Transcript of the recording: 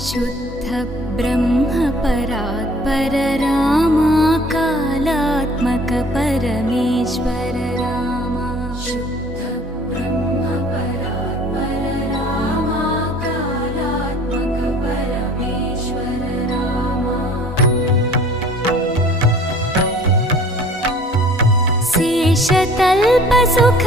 शुद्ध ब्रह्म परात्पर रामा कालात्मक परमेश्वर रामा शुद्ध ब्रह्म परात्पर रामा कालात्मक परमेश्वर रामा शेषतल्प सुख